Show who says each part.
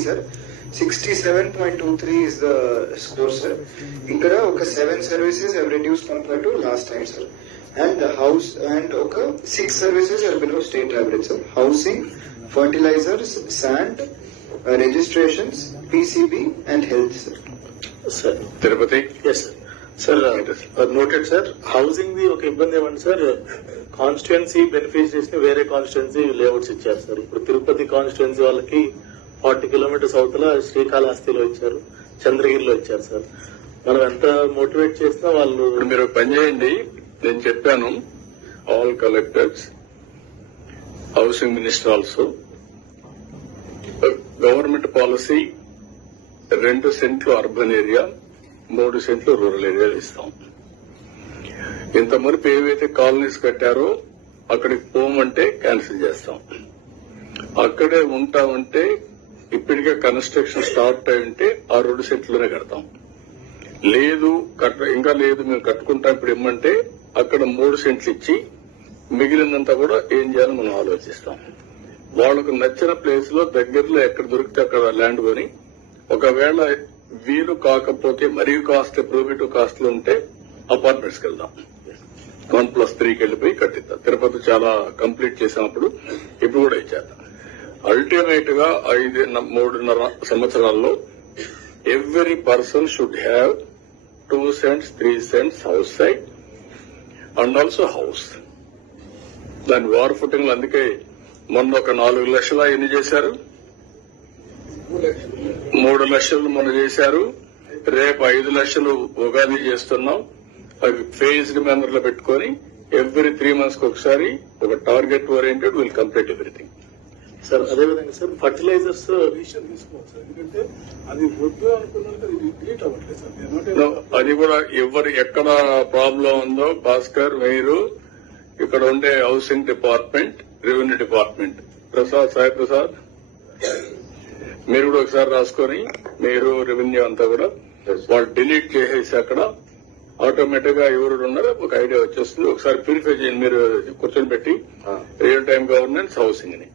Speaker 1: Sir sixty seven point two three is the score sir ఇక్కడ ఒక seven services have reduce compare to last time sir and house and ఒక six services are below state average sir housing fertilisers sand registrations PCB and health sir
Speaker 2: sir
Speaker 3: Tirupati
Speaker 2: yes sir sir noted sir housing the ఒక ఇబ్బంది ఏమంటే sir constituency బెనిఫిషరీస్ని వేరే constituency layouts ఇచ్చారు sir ఇప్పుడు Tirupati constituency వాళ్ళకి forty kilometres అవతల శ్రీకాళహస్తిలో ఇచ్చారు చంద్రగిరిలో ఇచ్చారు సార్. మనం ఎంత మోటివేట్ చేసినా వాళ్ళు
Speaker 3: మీరు పని చేయండి నేను చెప్పాను all collectors housing minister also government policy రెండు సెంట్లు అర్బన్ ఏరియా మూడు సెంట్లు రూరల్ ఏరియాలు ఇస్తాం. ఇంత మునుపు ఏవైతే కాలనీస్ కట్టారో అక్కడికి పోమంటే క్యాన్సిల్ చేస్తాం. అక్కడే ఉంటామంటే ఇప్పటికే కన్స్ట్రక్షన్ స్టార్ట్ అయి ఉంటే ఆ రెండు సెంట్లోనే కడతాం. లేదు కట్ట ఇంకా లేదు మేము కట్టుకుంటాం ఇప్పుడు ఇమ్మంటే అక్కడ మూడు సెంట్లు ఇచ్చి మిగిలినంతా కూడా ఏం చేయాలని మనం ఆలోచిస్తాం. వాళ్ళకు నచ్చిన ప్లేస్లో దగ్గరలో ఎక్కడ దొరికితే అక్కడ ల్యాండ్ కొని ఒకవేళ వీలు కాకపోతే మరీ కాస్ట్ ప్రోబిటివ్ కాస్ట్లో ఉంటే అపార్ట్మెంట్స్కి వెళ్దాం. వన్ ప్లస్ త్రీకి వెళ్ళిపోయి కట్టిద్దాం. తిరుపతి చాలా కంప్లీట్ చేసినప్పుడు ఇప్పుడు కూడా ఇచ్చేద్దాం. అల్టిమేట్గా ఐదు మూడున్నర సంవత్సరాల్లో every person should have two cents three cents house side and also house దాని వార్ ఫుటింగ్ అందుకే మొన్న ఒక నాలుగు లక్షల ఎన్ని చేశారు. మూడు లక్షలు మొన్న చేశారు. రేపు ఐదు లక్షలు ఉగాది చేస్తున్నాం. అవి ఫేజ్డ్ మెంబర్లో లో పెట్టుకొని ఎవ్రీ త్రీ మంత్స్కి ఒకసారి ఒక target oriented will complete everything
Speaker 2: sir అదేవిధంగా సార్ ఫర్టిలైజర్స్
Speaker 4: డిసిషన్ తీసుకోవాలి సార్. ఎందుకంటే అది వద్దు అనుకున్నాక అది డిలీట్ అవ్వట్లేదు సార్.
Speaker 3: అది కూడా ఎవరు ఎక్కడ ప్రాబ్లం ఉందో భాస్కర్ మీరు ఇక్కడ ఉండే housing department revenue department. Prasad Sai Prasad మీరు కూడా ఒకసారి రాసుకొని మీరు రెవెన్యూ అంతా కూడా వాళ్ళు డిలీట్ చేసేసి అక్కడ ఆటోమేటిక్గా ఎవరు ఉన్నారో ఒక ఐడియా వచ్చేస్తుంది. ఒకసారి ప్యూరిఫై చేయండి మీరు కూర్చొని పెట్టి రియల్ టైం గవర్నెన్స్ హౌసింగ్ని